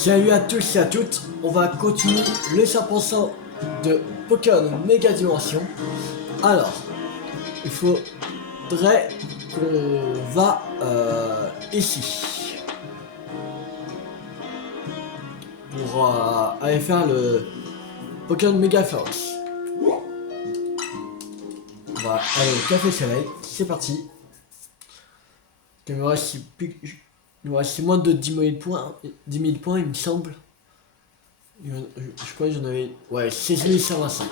Salut à tous et à toutes, on va continuer le 100% de Pokémon Méga Dimension. Alors, il faudrait qu'on va ici pour aller faire le Pokémon Méga Force. On va aller au Café Soleil, c'est parti. Il me reste moins de 10 000 points, il me semble. Je crois que j'en avais... Ouais, 16 125.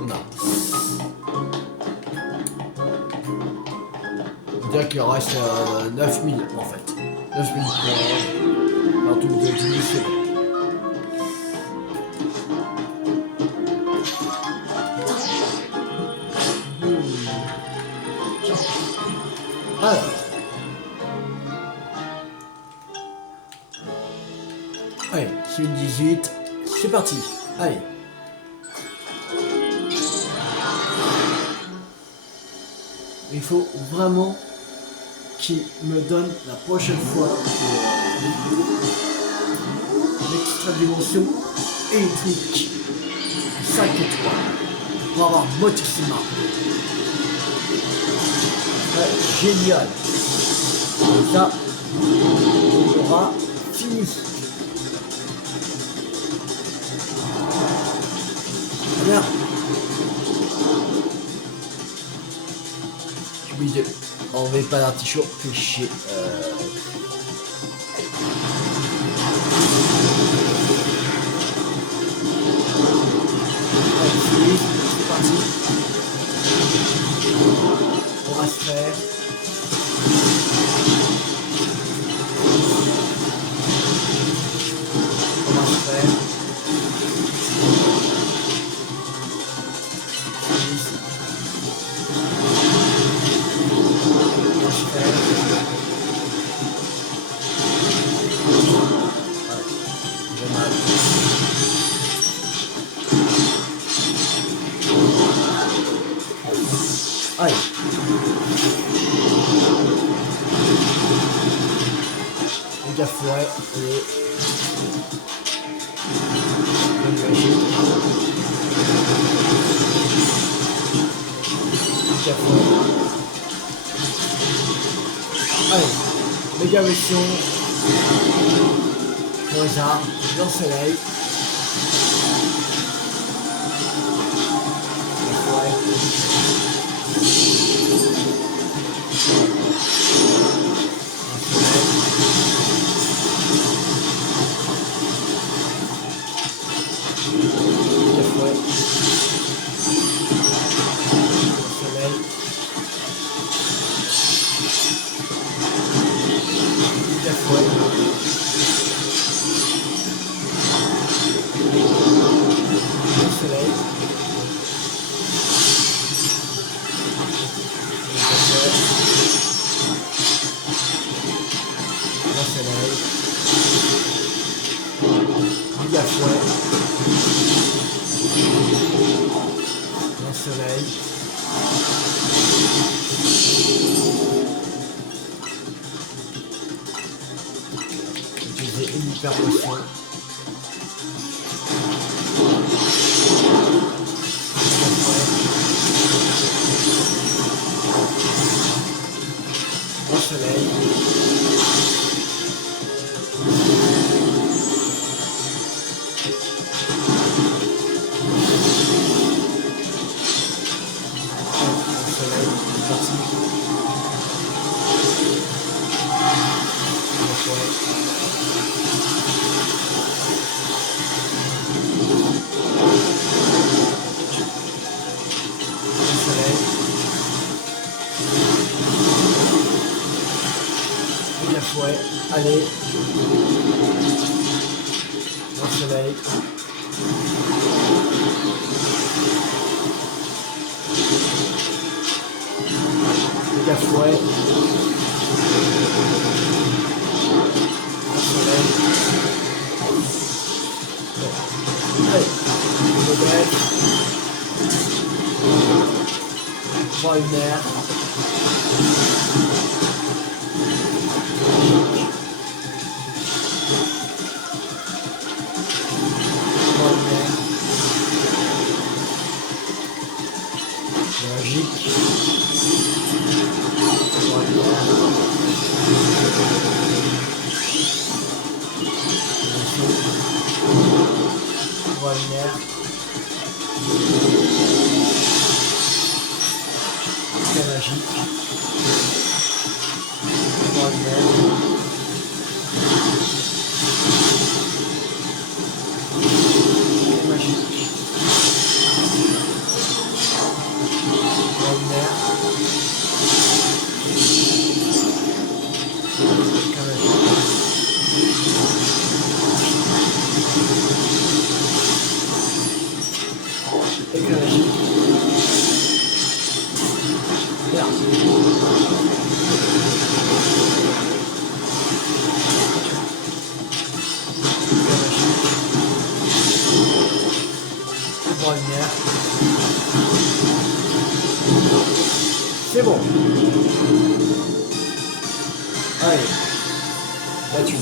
On a. On va dire qu'il en reste 9 000 en fait. 9 000 points. Un truc de 10 000 c'est bon. Alors. Allez, c'est une 18. C'est parti. Allez. Il faut vraiment qu'il me donne la prochaine fois l'extra dimension électrique 5 étoiles pour avoir Motissima. Ouais, génial. Et ça, on aura fini. Merde. J'ai oublié de enlever pas d'artichaut, fait chier. C'est parti. On va se faire. On va se faire. Allez. Les gars, ouais, et... Allez, méga version. Mozart, dans le soleil. Soleil. Utiliser une hyper potion. Au soleil. Ouais, allez. Au soleil. Les gars, fouet. Au soleil. Bon. Allez. Le bref. On va une aire. mer. Très magique. Étoile mer. Très magique. Étoile mer. Très magique. Écologique. Merde. Lumière. C'est bon. Allez. Battu.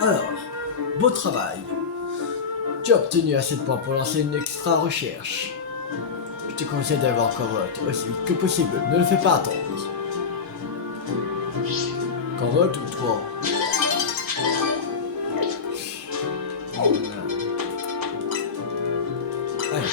Alors, beau travail. Tu as obtenu assez de points pour lancer une extra recherche. Je te conseille d'avoir Corvolt aussi vite que possible. Ne le fais pas attendre. Corvolt ou toi? Allez.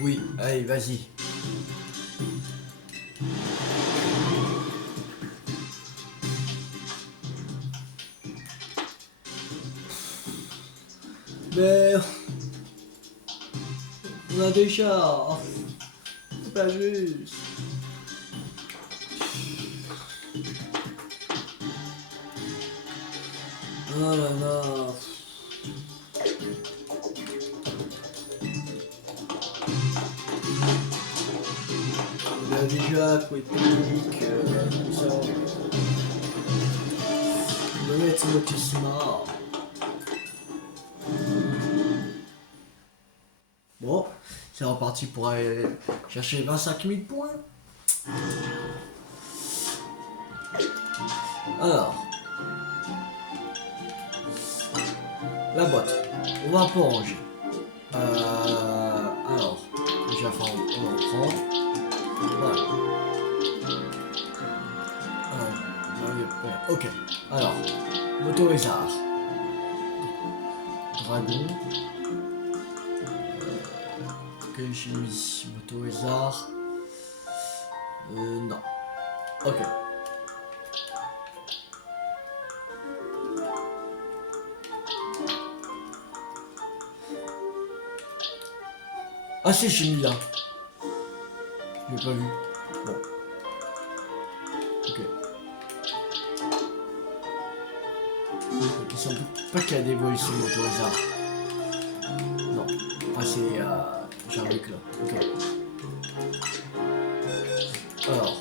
Oui, allez, vas-y. Mais... on a déjà... c'est pas juste. Oh là là. On a déjà quoi technique, tout ça. On va mettre Motissima. Bon, c'est reparti pour aller chercher 25 000 points. Alors, la boîte, on va pas ranger. Alors, déjà, on va reprendre. Voilà. Ok, alors, motorisard. Dragon. Ok, j'ai mis motorisard. Non. Ok. Ah si, j'ai mis là. Je l'ai pas vu. Bon. Ok. Il semble pas qu'il y a d'évolution motorisard. Non. Ah c'est Jean-Luc là. Ok. Alors.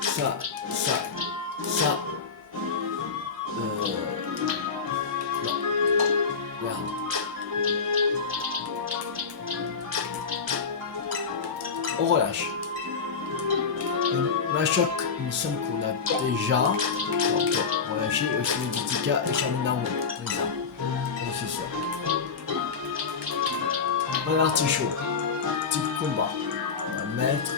Ça. Non. Merde. On relâche. La choc, il me semble qu'on a déjà. Ok, relâché. Aussi Meditica et Charminao. C'est ça. Bon, c'est ça. Un artichaut. Type combat. On va mettre.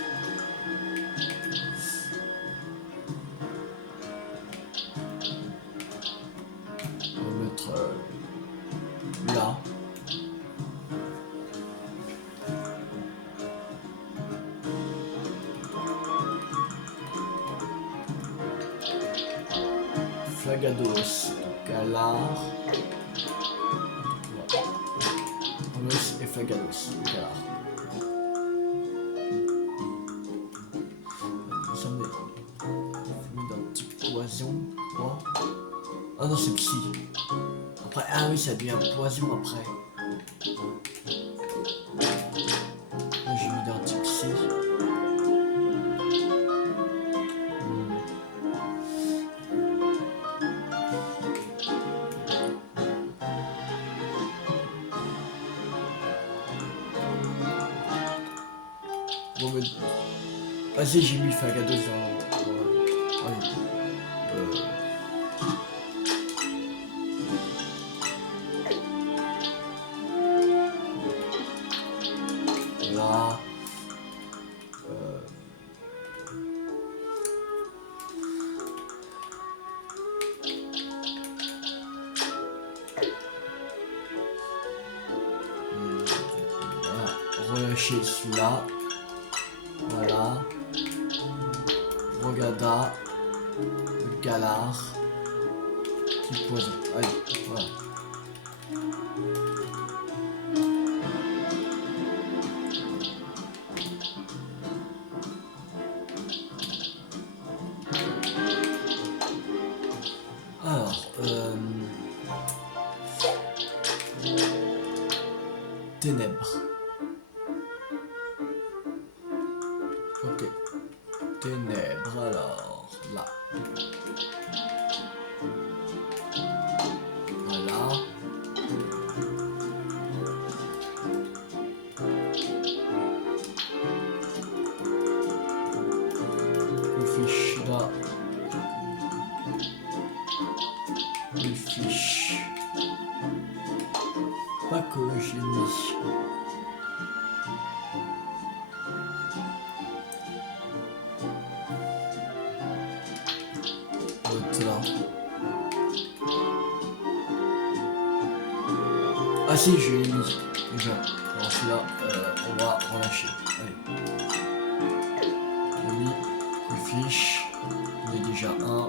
On va mettre là. Flagados, Galar. Rolos et Flagados, Galar. Ça me met d'un petit poison. Quoi? Ah non, c'est psy. Après, ah oui, ça devient poison après. Là, j'ai mis d'un petit psy. Bon, mais... Vas-y, j'ai mis Flagados dans... Allez. Là. Relâcher celui-là. Voilà. Rogada. Le Galar. Petit poison. Allez, voilà. Alors, ténèbres. Ok. Ténèbres, alors, là. Voilà. Le fiche là. Le fiche. Pas que j'ai mis. Là. Ah si, je l'ai mis déjà. Alors celui-là, on va relâcher. Allez. On a mis le fiche. On est déjà un.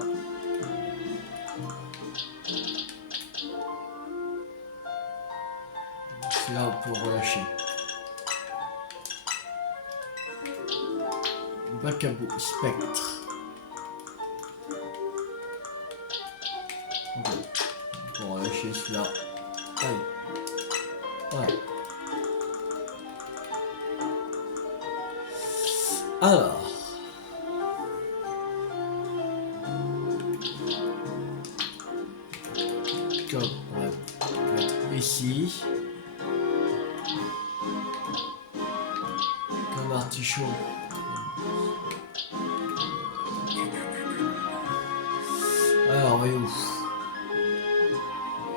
Celui-là, on peut relâcher. Bacabou, spectre. Ok. On va relâcher celui-là. Allez. Voilà. Alors. Comme on va mettre ici. Comme artichaut. Alors, on est où?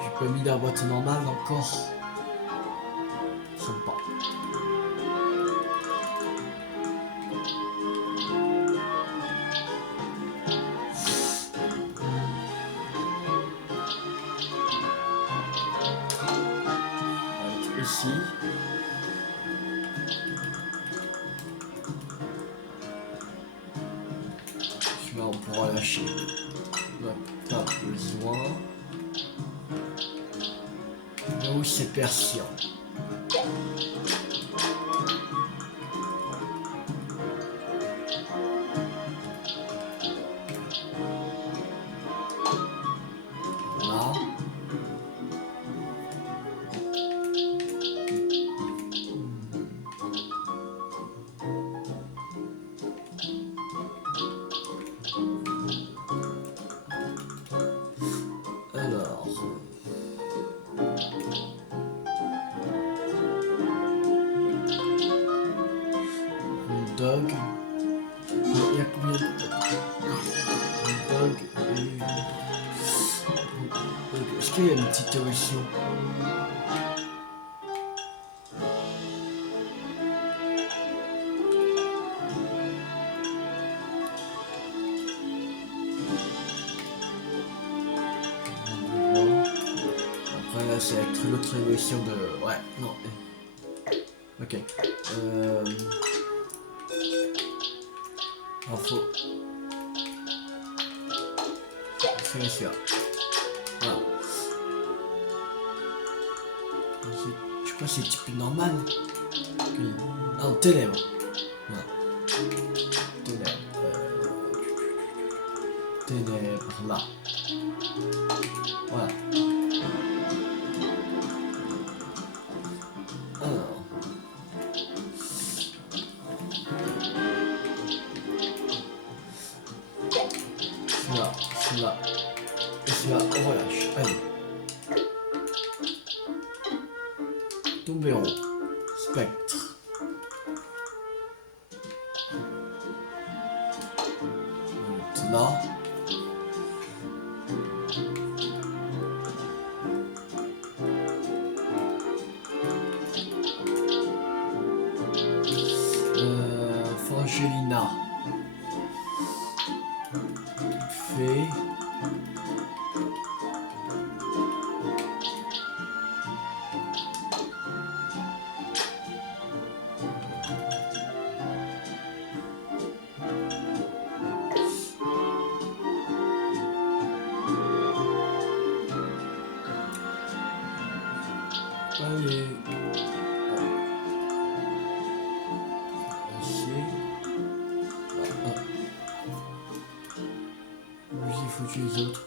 J'ai pas mis la boîte normale encore. Sympa. Ici. Celui-là, on pourra lâcher. On n'a pas besoin. Là où c'est persien. Voilà. Alors. Dog. Il y a combien de dog et... Est-ce qu'il y a une petite évolution? Après là c'est avec l'autre évolution de... Ouais, non. Ok. Info. tirer celui-là. Voilà. Je crois que c'est un petit peu normal. Ah, ténèbres. Voilà. Ténèbres. Ténèbres, là. Voilà. Alors. Celui-là. Et celui-là, on relâche. Allez. Tomber en haut. Spectre. Maintenant. Angelina. Fait. Allez. J'ai foutu les autres.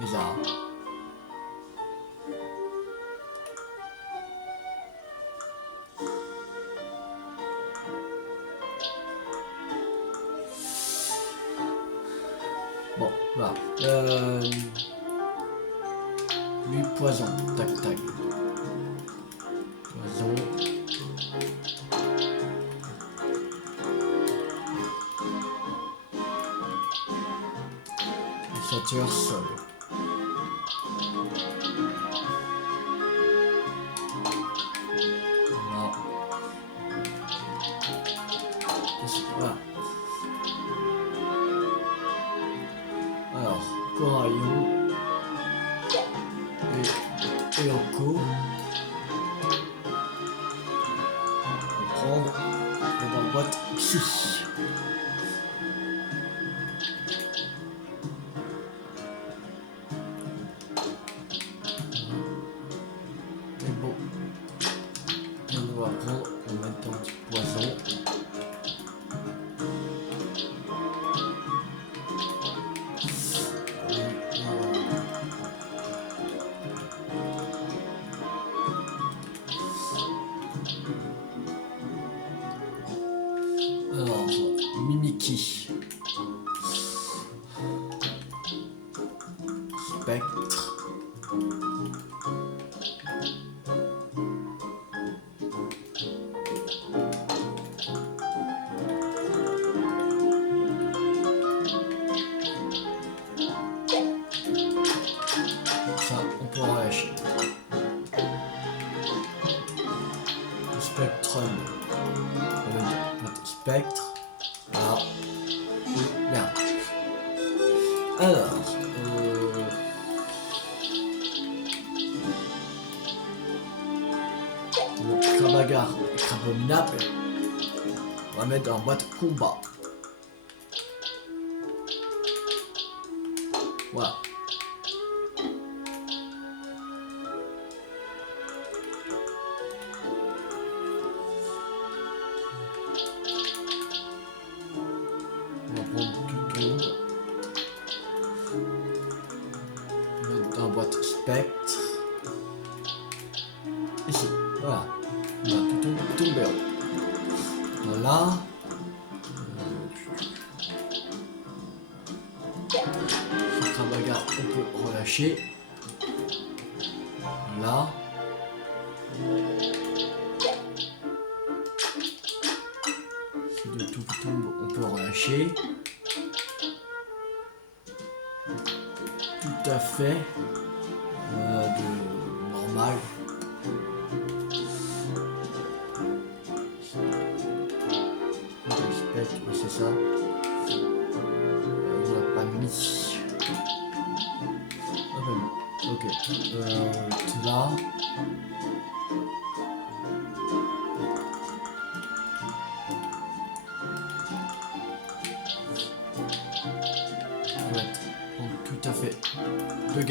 Bizarre. Bon, voilà. Lui, poison. Tac, tac. Poison. Ossature sol. Voilà. Voilà. Alors, Coraillon et Oko. On va prendre dans la boîte ici. C'est bon. Et on va prendre en même temps du poison. Alors, Mimiki. Spectre. Ça, on peut en lâcher. Spectrum. Spectre. Ah. Merde. Alors. Bon, Krabagar et Crabominable. On va mettre en boîte combat. Voilà. On va prendre tout le monde. Mettre en boîte spectre. Ici. Voilà. On va tout tomber. Voilà. Ce Krabagar, on peut relâcher. Voilà. Si de tout tombe, on peut relâcher. Tout à fait. De normal. C'est ça. On n'a pas mis. Ok. Là.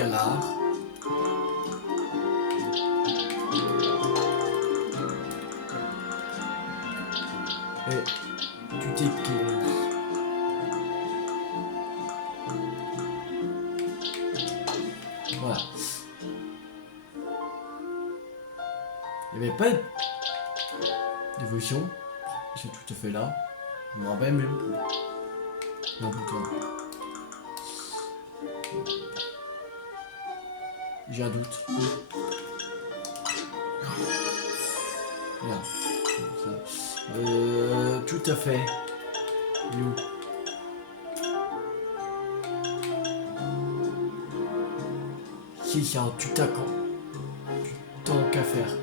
canard. Et tu t'épiles. Voilà. Il n'y avait pas d'évolution. C'est tout à fait là. Je me rappelle même plus. Non, plutôt. J'ai un doute. Voilà. Tout à fait. Nous. Si, c'est un tutacan. Tant qu'à faire.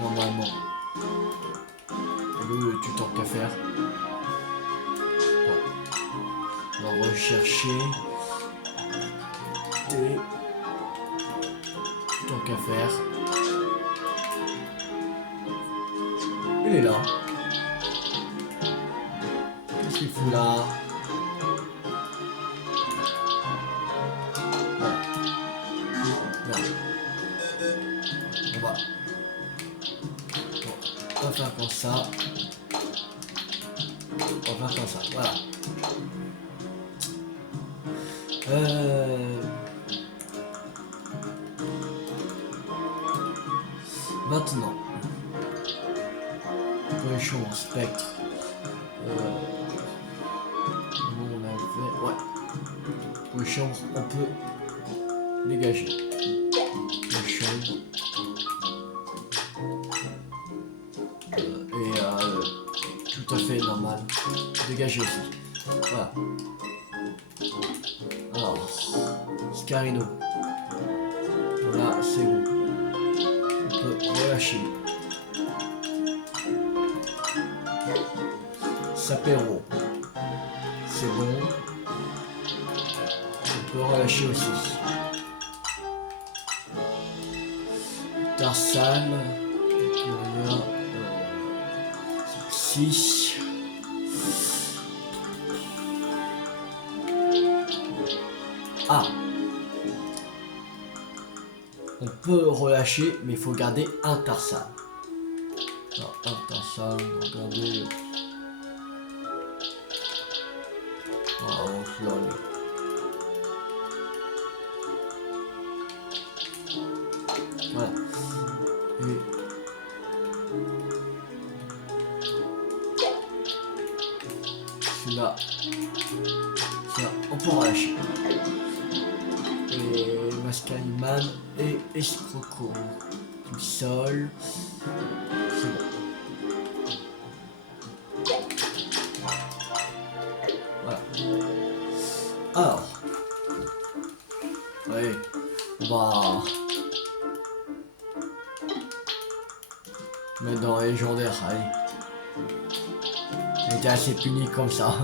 Normalement. Le tant qu'à faire. Bon. On va rechercher. Des. Tant qu'à faire. Il est là. Qu'est-ce qu'il fout là? On va faire comme ça. On va faire comme ça. Voilà. Maintenant. Cochon, spectre. On avait. Ouais. Cochon, on peut dégager. Cochon. Tout à fait normal. Dégager aussi. Voilà. Alors, Scarino. Voilà, c'est bon. On peut relâcher. Sapero. C'est bon. On peut relâcher aussi. Tarsal. 6. Ah. On peut relâcher, mais il faut garder un tarsal. Alors, un tarsal, regardez. Ah, on peut aller. Voilà. Et celui-là, on peut relâcher. Et Mascaliman et Escroco du sol. C'est bon. Voilà. Alors. Allez. On va mettre dans les légendaires. Allez. On était assez punis comme ça.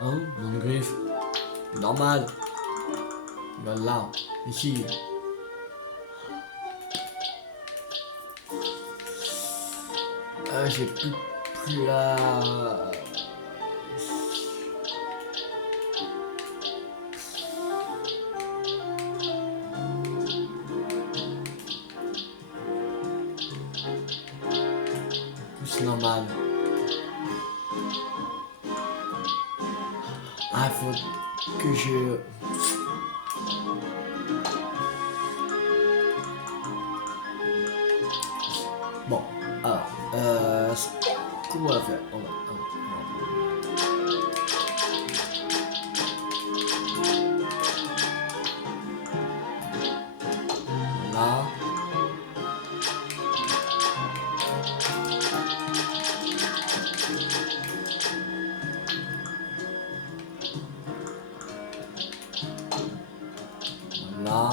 Hein, mon griffe. Normal. Voilà. Ici. J'ai plus la... C'est normal. Ah, faut que je... Bon, alors, on va faire. Là. Là.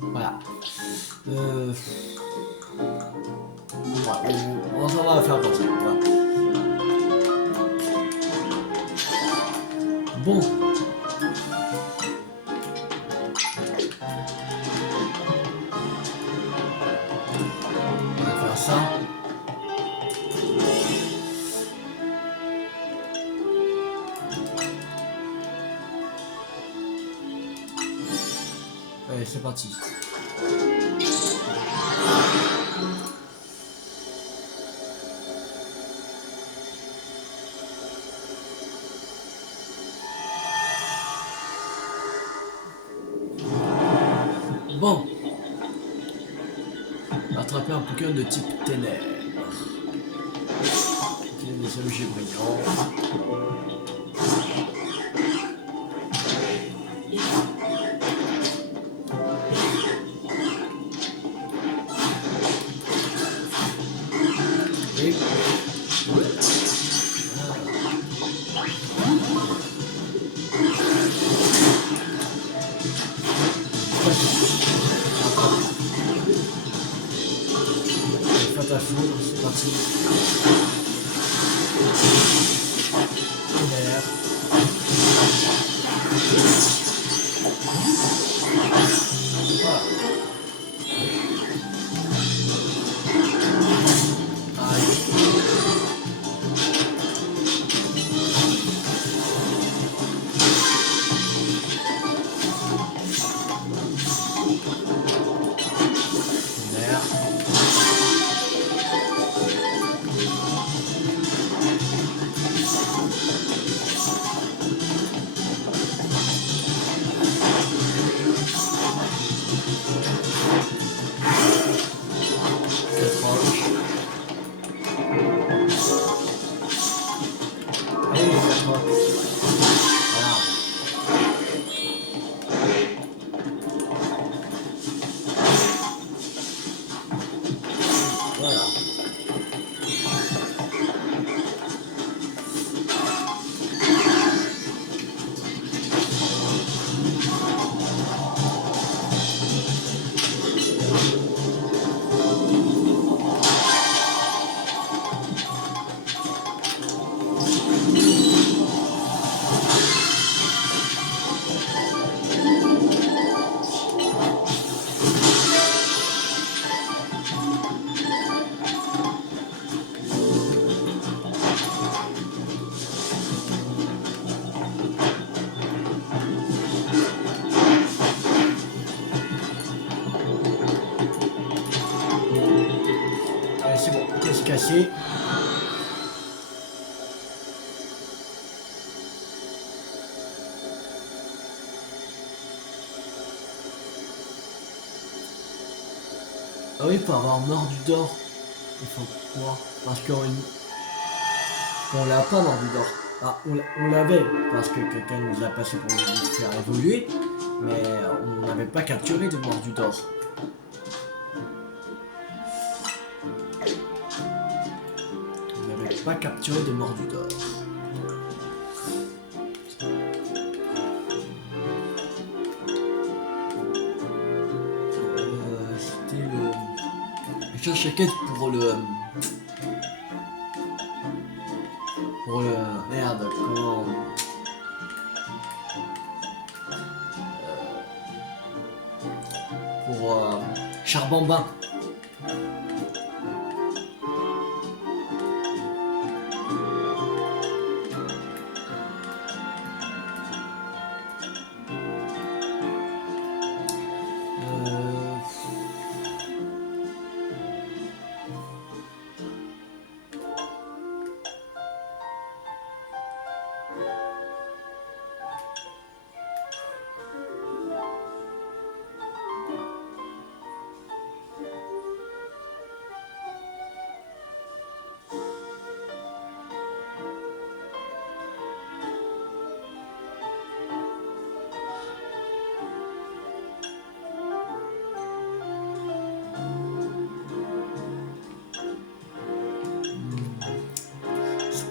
Voilà. On s'en va faire comme ça. Voilà. Bon. On va faire ça. Allez, c'est parti. Bon. Attraper un Pokémon de type ténèbres. Utiliser des objets brillants. Et... Faites à foudre, c'est parti. Derrière. Voilà. Aïe. Derrière. Voilà. Allez, c'est bon, pièce cassée. Ah oui, pour avoir mordu d'or, il faut quoi? Parce qu'on l'a pas mordu d'or. Ah, on l'avait parce que quelqu'un nous a passé pour nous faire évoluer, mais on n'avait pas capturé de mordu d'or. On n'avait pas capturé de mordu d'or. C'était le... Je cherche quête pour le... Merde, comment... Pour Charbambin.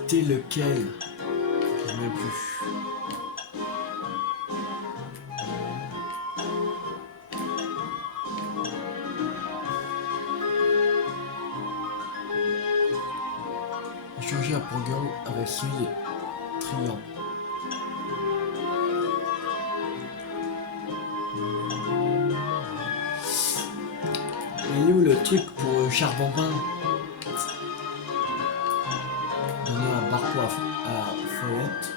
C'était lequel? Je sais même plus. Changer un programme avec celui des triangles. Il est où le truc pour le charbon peint? Donner un barreau à feuillette.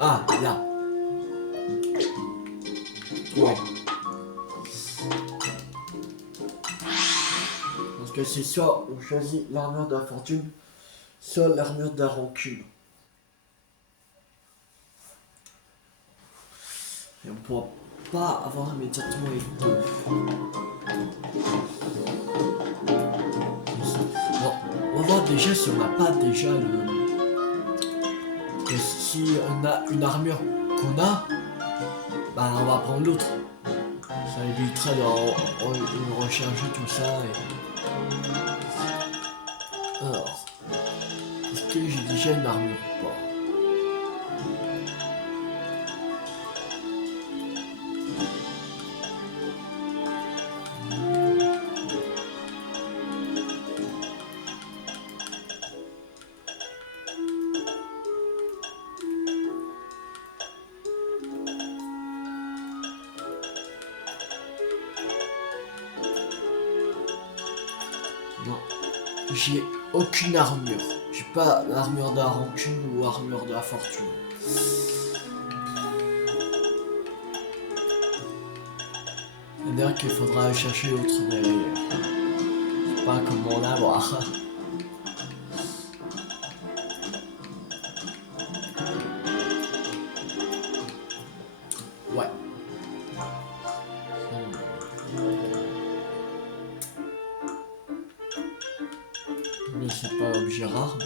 Ah, là. Ouais. Parce que c'est soit on choisit l'armure de la fortune, soit l'armure de la rancune. Et on pourra pas avoir immédiatement les deux. Bon, on va voir déjà si on n'a pas déjà le... Que si on a une armure qu'on a, bah on va prendre l'autre. Ça évitera de recharger tout ça. Alors, est-ce que j'ai déjà une armure ou pas? Non, j'ai aucune armure. J'ai pas l'armure de la rancune ou l'armure de la fortune. C'est-à-dire qu'il faudra chercher autre derrière. C'est pas comment l'avoir. Ouais. Mais c'est pas objet rare, mais...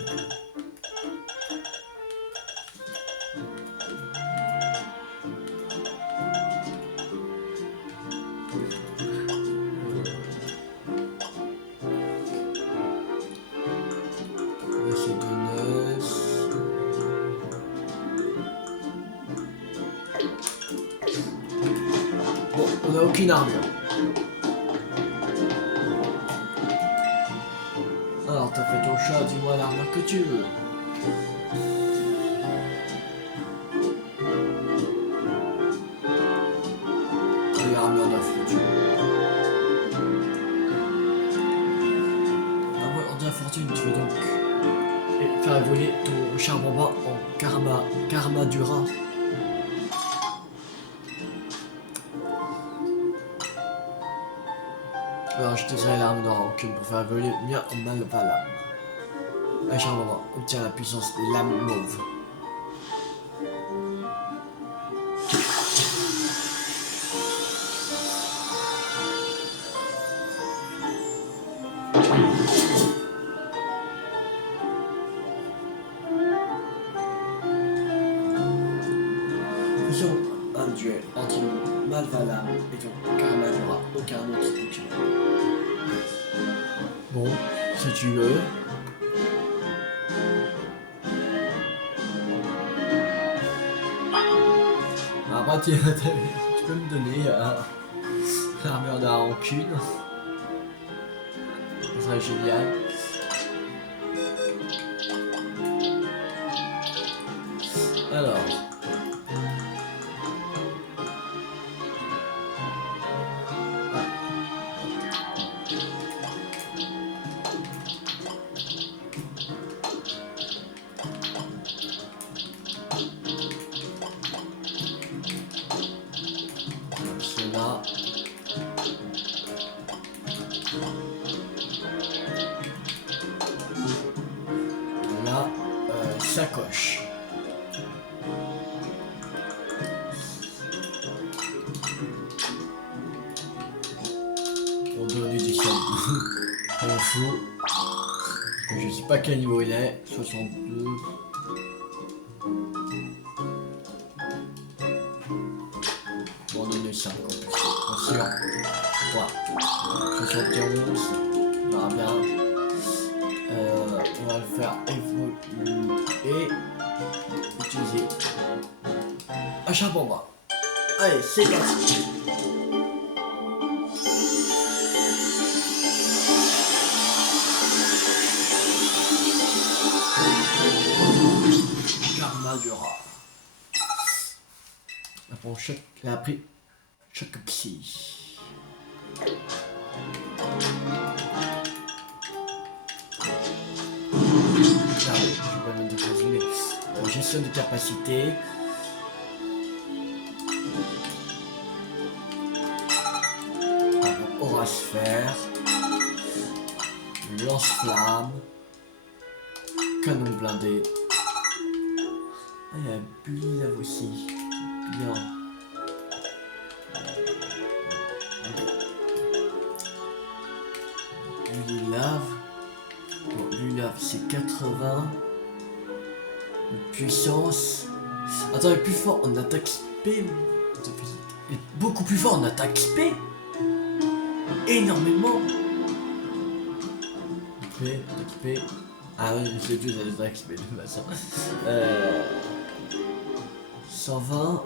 c'est de neuf. Bon, on a aucune armure. Alors, t'as fait ton choix, dis-moi l'armure que tu veux. Et l'armure de la fortune. L'armure de la fortune, tu veux donc faire évoluer ton charbon bas en karma dura. Alors, je utiliserai l'arme de rancune pour faire évoluer bien en malvalable. Un charbon bas obtient la puissance des lames mauves. Faisons un duel entre Malvala et ton Karmadura, aucun autre Pokémon. Bon, si tu veux. Après, tu peux me donner l'armure de la rancune. Ça serait génial. Alors. Cela. fou. Je sais pas quel niveau il est. 62. On en donner 5 en plus. Bien sûr. Voilà. 71. On verra bien. On va le faire évoluer et utiliser un charbon bas. Allez, c'est parti. Karma du rat. Elle a pris choc psy. Ah oui, je vais pas mettre de résumé. Gestion de capacité. Aura-sphère. Lance-flamme. Canon blindé. Ah, il y a Bully Lave aussi. Bien. Bully Lave. Bon, Bully Lave c'est 80. De puissance. Attends, il est plus fort en attaque SP. Il est beaucoup plus fort en attaque SP. Énormément. Attaque SP. Ah oui, c'est tout, ça les attaques SP de façon. 120.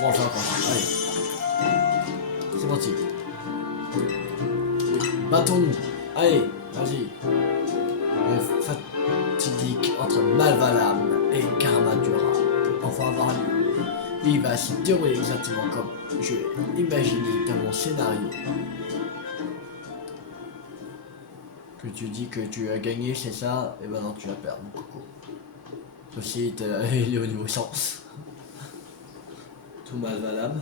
Bon, enfin, allez. C'est parti. Battons-nous. Allez, vas-y. Le fatidique entre Malvalam et Karma du rat. Enfin, avoir lieu. Il va se dérouler exactement comme je l'ai imaginé dans mon scénario. Que tu dis que tu as gagné, c'est ça? Et ben non, tu vas perdre, mon coco. Ceci, il est au niveau 100. Tout Malvalam.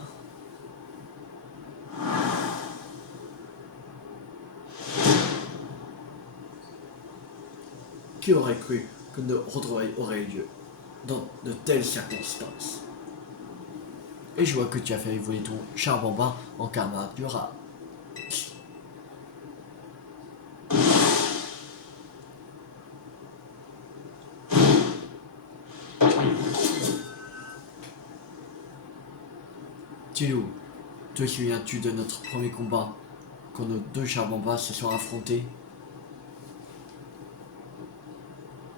Qui aurait cru que nos retrouvailles auraient eu lieu dans de telles circonstances? Et je vois que tu as fait évoluer ton charbon bas en karma du rat. Tilou, te souviens-tu de notre premier combat quand nos deux charbons bas se sont affrontés?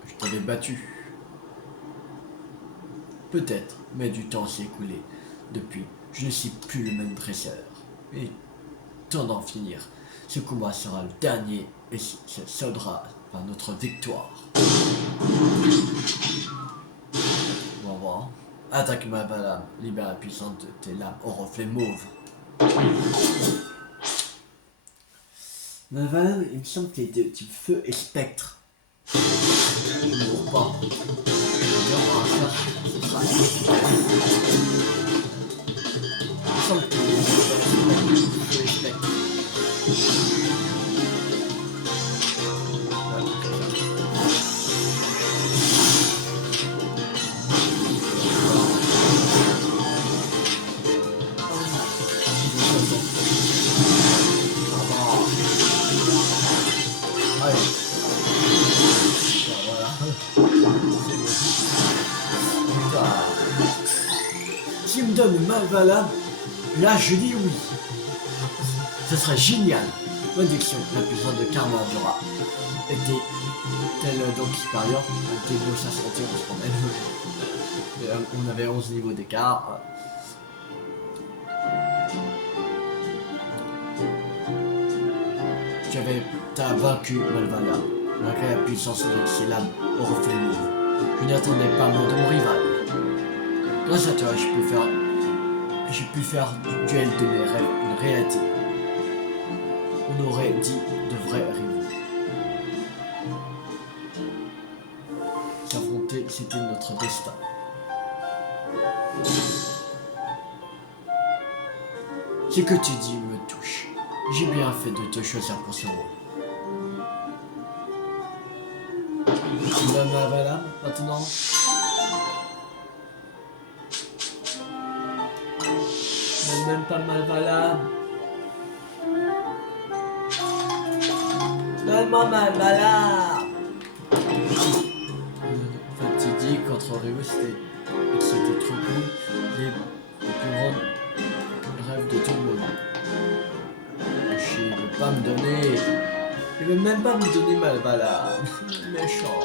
Je t'avais battu. Peut-être, mais du temps s'est écoulé. Depuis, je ne suis plus le même dresseur. Et temps d'en finir. Ce combat sera le dernier et se soldera par notre victoire. On va voir. Attaque Malvalam, libère la puissance de tes lames au reflet mauve. Malvalam, il me semble qu'il est de type feu et spectre. Je ne mourrai pas. Et on va faire, ce sera efficace. Il me semble qu'il est de feu et spectre. S'il me donne Malvalam, là je dis oui. Ce serait génial. Malédiction, la puissance de Karma du rat était telle donc supérieure. Elle était beau 71 quand même. On avait 11 niveaux d'écart. T'as vaincu Malvalam, malgré la puissance de ses lames au reflet mauve. Je n'attendais pas moins de mon rival. Grâce à toi, j'ai pu faire du duel de mes rêves une réalité. On aurait dit de vrais rivaux. S'affronter, c'était notre destin. Ce que tu dis me touche. J'ai bien fait de te choisir pour ce rôle. donne la valable maintenant. Même pas mal valable. Donne-moi mal valable. Fatidique contre Rio, c'était trop cool. Les plus grands rêves de tout le monde. Il veut pas me donner. Il veut même pas me donner mal valable. Méchant.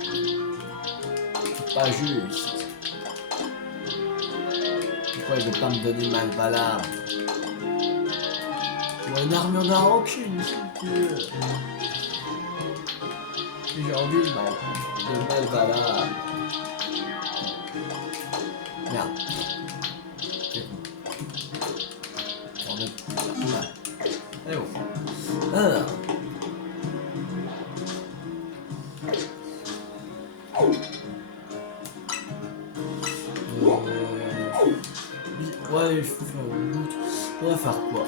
C'est pas juste. Pourquoi il veut pas me donner mal valable? Ou une armure de rancune, si tu veux. J'ai envie de mal valable. Merde. J'en ai plus. Allez, bon. Alors. Ouais, il faut faire une autre. On va faire quoi?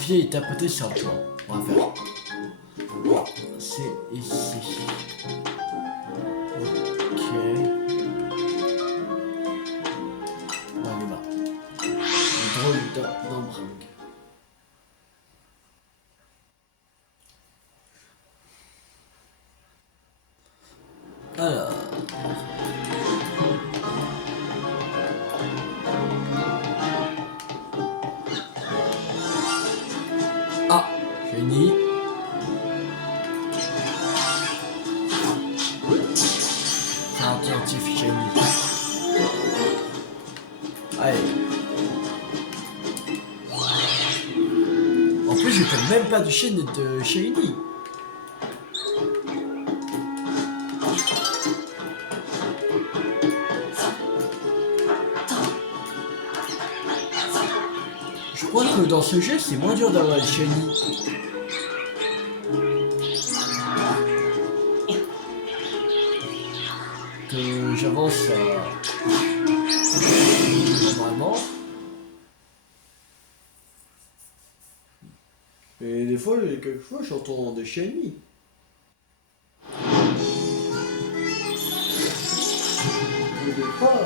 Vieille tapoter sur le toit. On va faire. C'est ici. Ok. On y va. Un drôle d'embraque. Alors. Ah, génie. Scientifique génie. Allez. En plus, je fais même pas de chaîne de Shiny. Je crois que dans ce jeu, c'est moins dur d'avoir une Shiny. Que j'avance normalement. Et des fois, quelquefois, j'entends des Shiny. Mais des fois,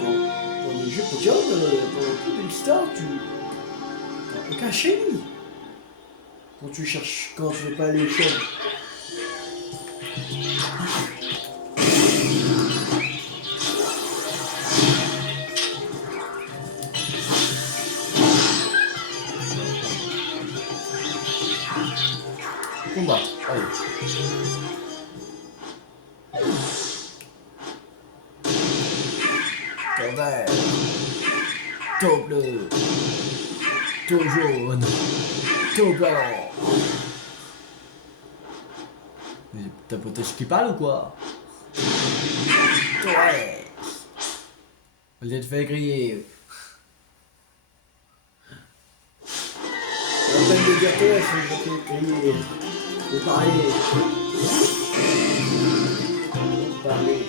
dans les jeux Pokémon, dans le coup d'All-Star, tu n'as aucun Shiny. Quand tu cherches, quand tu veux pas aller au shop. Combat, allez. Ton vert, ton bleu, ton jaune, ton blanc. T'as poté ce qui parle ou quoi? Ouais. Vous êtes fait griller. La peine de dire toi, c'est que je fait griller. De parler. De parler.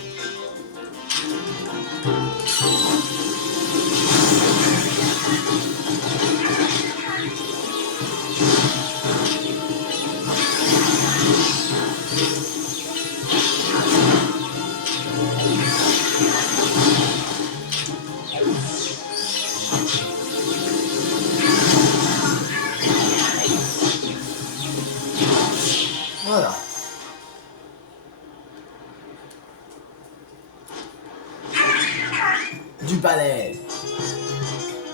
Voilà. Du balai.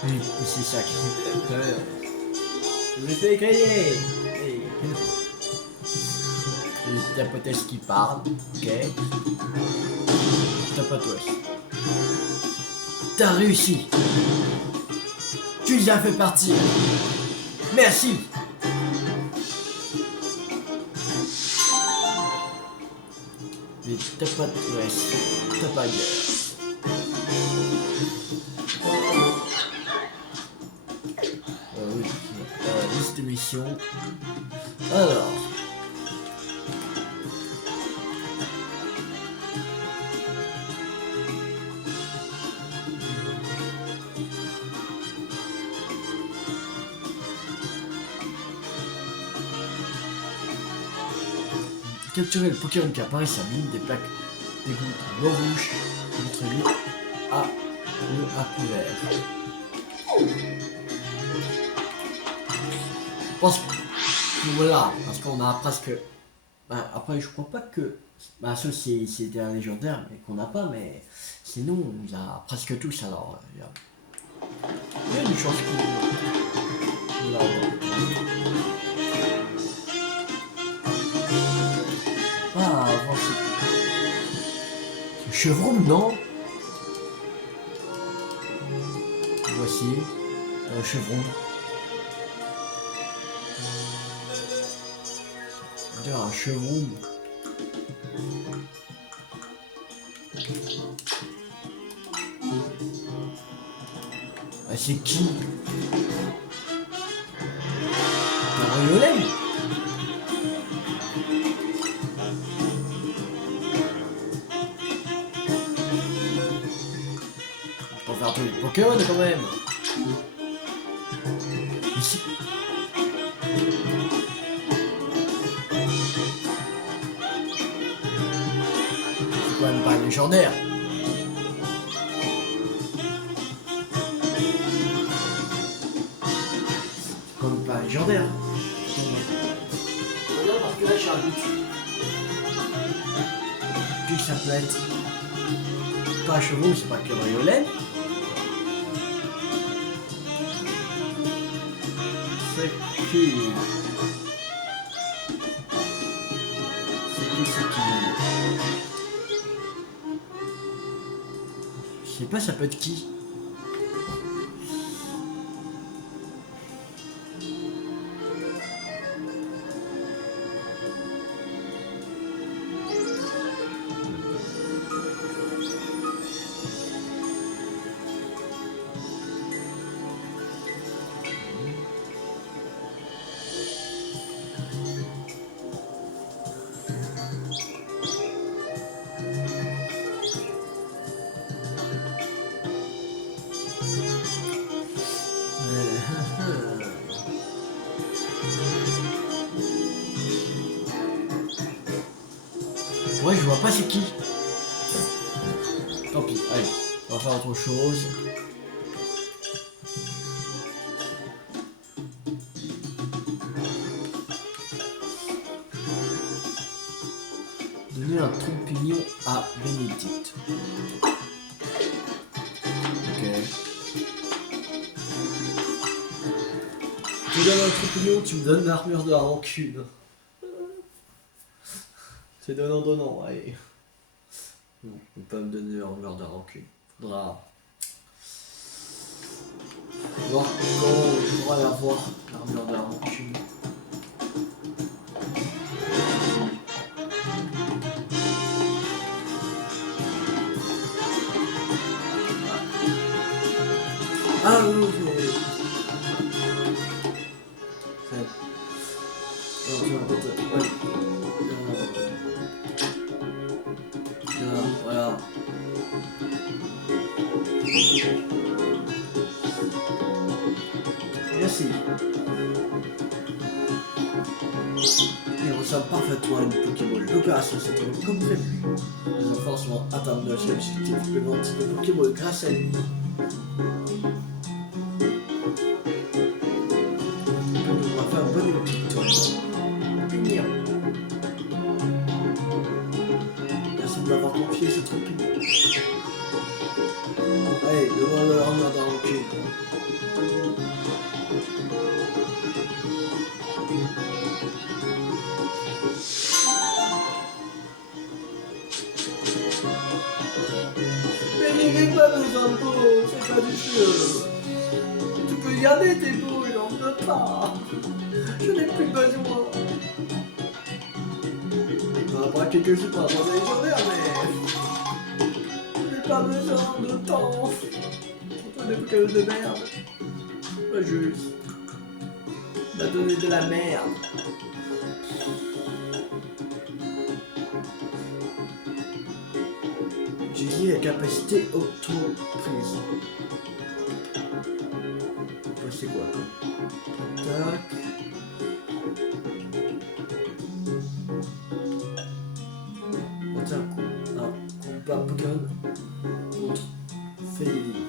Oui, c'est ça qui je vais fait griller. T'as peut-être qui parle. Ok. T'as pas toi. T'as réussi. Tu les as fait partir. Merci. Mais t'as pas de t'as pas de gueule. Oui, liste de édition. Alors. Capturer le Pokémon qui apparaît sur l'une des plaques d'égout en rouge. Montrez-lui à le à couvert. Je pense que voilà, parce qu'on a presque. Ben, après, je crois pas que. Ben, sauf si c'était un légendaire, mais qu'on n'a pas, mais sinon, on les a presque tous. Alors, il y a une chance qu'on l'avoir. Ah, avant, c'est chevron, non? Voici un chevron. Un chevron. Ah, c'est qui? Un violet? On peut faire tous les Pokémon quand même. Ici. C'est quand même pas légendaire. C'est quand même pas légendaire. Regarde parce que là j'ai un doute. Puis ça peut être pas un chevaux, c'est pas cabriolet. C'est qui? C'est qui? Je sais pas, ça peut être qui? Ouais, je vois pas c'est qui. Tant pis, allez, on va faire autre chose. Donner un trompignon à Bénédicte. Ok. Tu donnes un trompignon, tu me donnes l'armure de la rancune. C'est donnant, allez. Non, on peut pas me donner l'armure de la rancune. Faudra voir quand on pourra l'avoir, l'armure de la rancune. Ah oui, c'est... Alors, tu vas peut-être... Ouais. Voilà. Merci. Il ressemble parfaitement à une Pokéball. L'opération s'est déroulée comme prévu. Les enfants sont atteints de l'objectif de vente de Pokéball grâce à lui. On va faire une bonne victoire. Punir. Merci de m'avoir confié ce truc. Allez, devant le armure d'un rancune. Mais il n'est pas besoin de peau, c'est pas du feu. Tu peux garder tes peaux, il n'en veut pas. Je n'ai plus besoin. On va braquer que je suis pas un légendaire, mais... Je n'ai pas besoin de temps. Surtout des Pokémon de merde. Pas juste. m'a donné de la merde. J'ai dit la capacité auto-prise. C'est quoi? Tac. Tiens, un combat Pokémon contre Féline.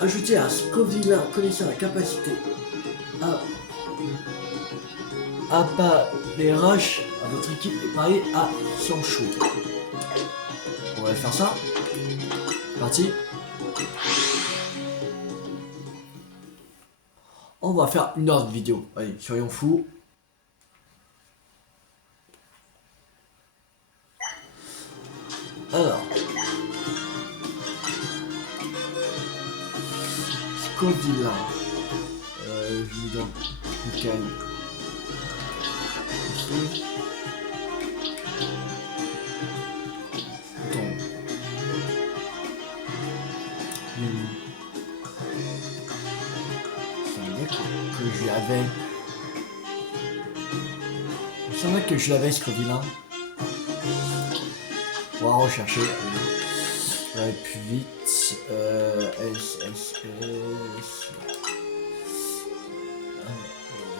Ajoutez un Scoville connaissant la capacité à pas les rushs à votre équipe et parier à 100 chevaux. On va faire ça. Parti. On va faire une heure de vidéo. Allez, soyons fous. Alors. Scoville. Je lui donne le calme. Ici. Attends. Que je l'avais. Il me semblait que je l'avais ce Scoville. On va rechercher. On va aller plus vite.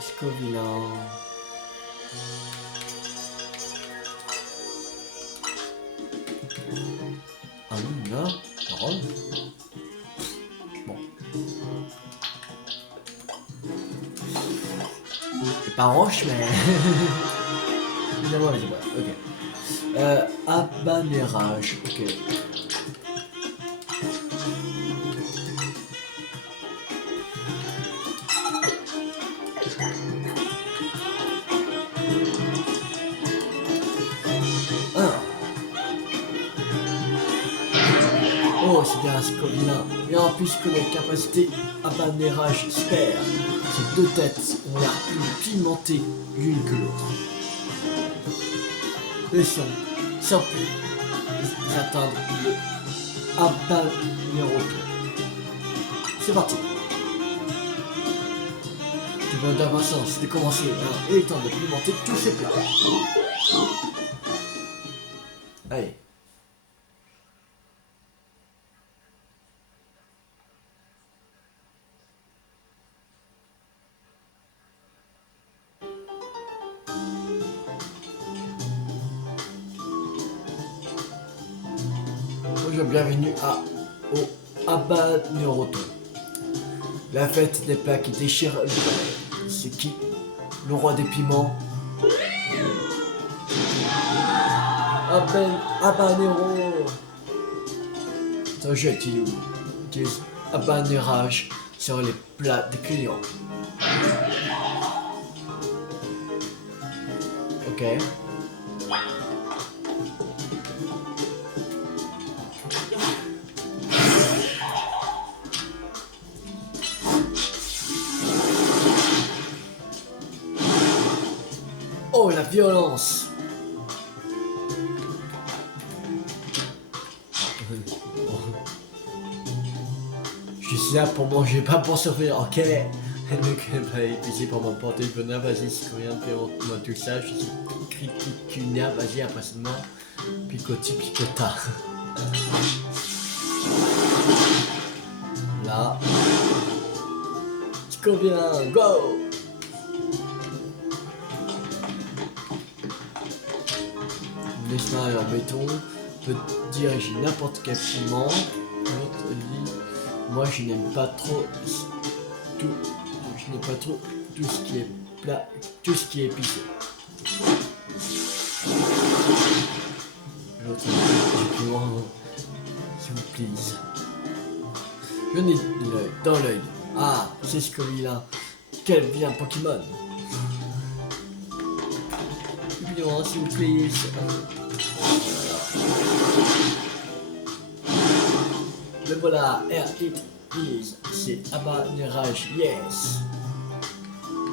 Scoville. Ah non, là, parole. Bon. C'est pas roche, mais. Évidemment, ok. Abanérage, ok. Oh, c'est bien un Scoville. Et en plus que les capacités Abanérage Spare. Ces deux têtes ont l'air plus pimentées l'une que l'autre. Laissons, sans plus atteindre le Abanéroto. C'est parti. Tu vas d'impatience de commencer. Il est temps de pimenter tous ces plats. Allez. Bienvenue au Abanéroto. La fête des plats qui déchirent le palais. C'est qui? Le roi des piments. Abanéro. C'est un jeu qui utilise abanérage sur les plats des clients. Ok. Oh, la violence! Je suis là pour manger, pas pour survivre. Ok. Le mec va utiliser pour m'emporter le bonheur. Vas-y, si rien de moi tout ça, je suis criticunaire. Vas-y, impressionnant. Picoti, picota. Là. Scoville, go! En béton peut diriger n'importe quel piment. Moi je n'aime pas trop tout. Je n'aime pas trop tout ce qui est plat, tout ce qui est épicé. L'autre piment, s'il vous plaît. Je n'ai l'œil dans l'œil. Ah, c'est ce que là. Quel bien Pokémon. Piment, s'il vous plaît. Le voilà, air it is, c'est abanérage, yes.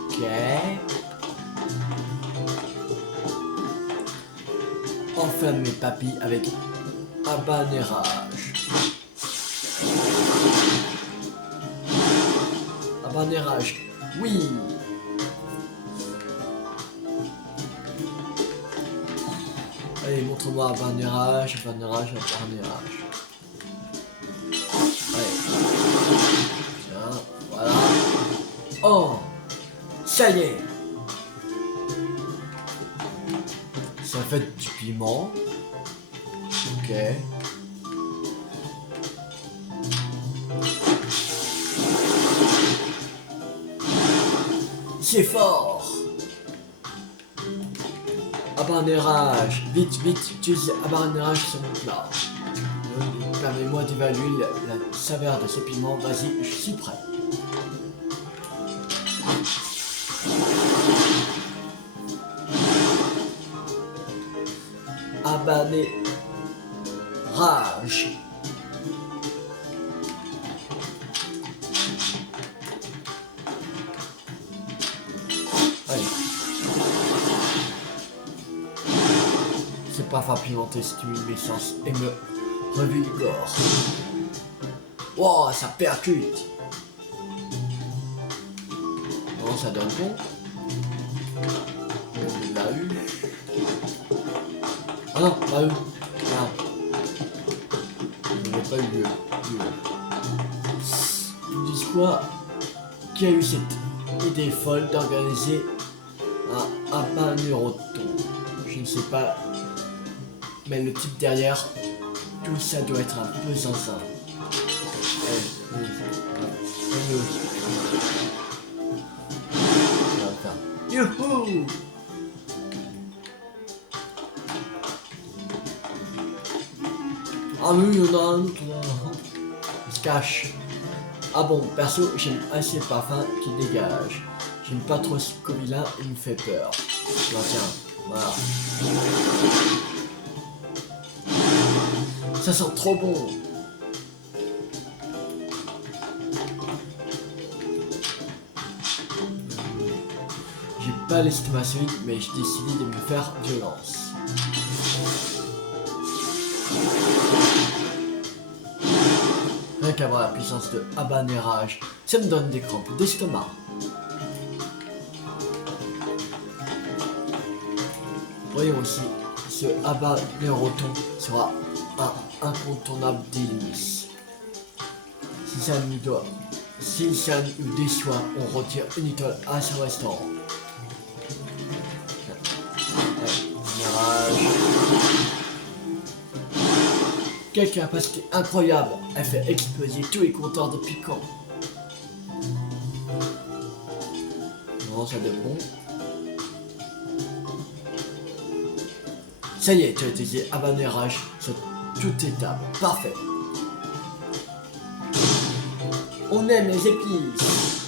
Ok. enflammer papy avec Abanérage. Abanérage, oui. Allez, montre-moi Abanérage. Allez. Tiens, voilà. Oh, ça y est. Ça fait du piment. Ok. C'est fort. Abanérage. Vite, utilise abanérage sur mon plat. Permets-moi d'évaluer la saveur de ce piment. Vas-y, je suis prêt. Abanérage. Allez. C'est parfois pimenté stimule mes sens et me revigore. Wow, ça percute. Non, ça donne bon. On l'a eu. Ah non, pas eu. Ah. Je n'ai pas eu. Ils disent quoi? Qui a eu cette idée folle d'organiser un Abanéroton? Je ne sais pas. Mais le type derrière, tout ça doit être un peu zinzin. Youhou! Ah oui, il y en a un autre là. Il se cache. Ah bon, perso, j'aime assez le parfum qui dégage. J'aime pas trop ce covilain, il me fait peur. Tiens, voilà. Ça sent trop bon. J'ai pas l'estomac solide, mais j'ai décidé de me faire violence. Rien qu'à voir la puissance de Abanérage, ça me donne des crampes d'estomac. Voyons aussi, ce Abanéroton sera un incontournable délice. Si ça nous déçoit, on retire une étoile à ce restaurant. Quelle capacité incroyable! Elle fait exploser tous les compteurs de piquant. Non, ça donne bon. Ça y est, tu as utilisé Abanérage sur toutes tes tables. Parfait. On aime les épices.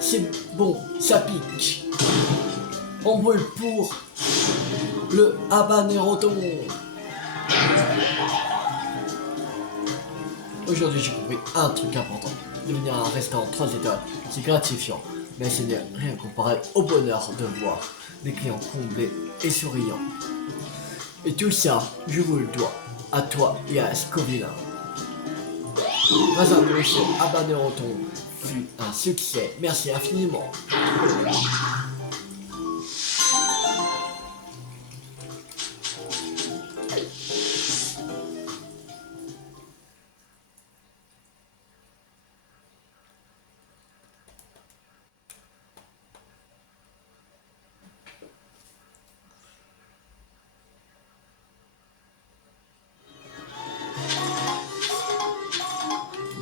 C'est bon, ça pique. On brûle pour le Abanéroton. Aujourd'hui, j'ai compris un truc important. Devenir un restaurant 3 étoiles, c'est gratifiant, mais ce n'est rien comparé au bonheur de voir des clients comblés et souriants. Et tout ça, je vous le dois, à toi et à Scovillain. Grâce à vous, ce Abanéroton fut un succès. Merci infiniment.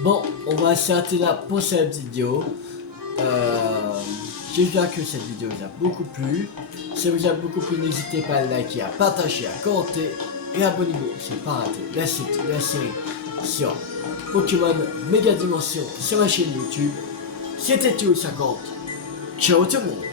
Bon, on va s'arrêter là pour cette vidéo. J'espère que cette vidéo vous a beaucoup plu. Si ça vous a beaucoup plu, n'hésitez pas à liker, à partager, à commenter et abonnez-vous. C'est pas raté la série sur Pokémon Méga Dimension sur ma chaîne YouTube. C'était Théo50. Ciao tout le monde.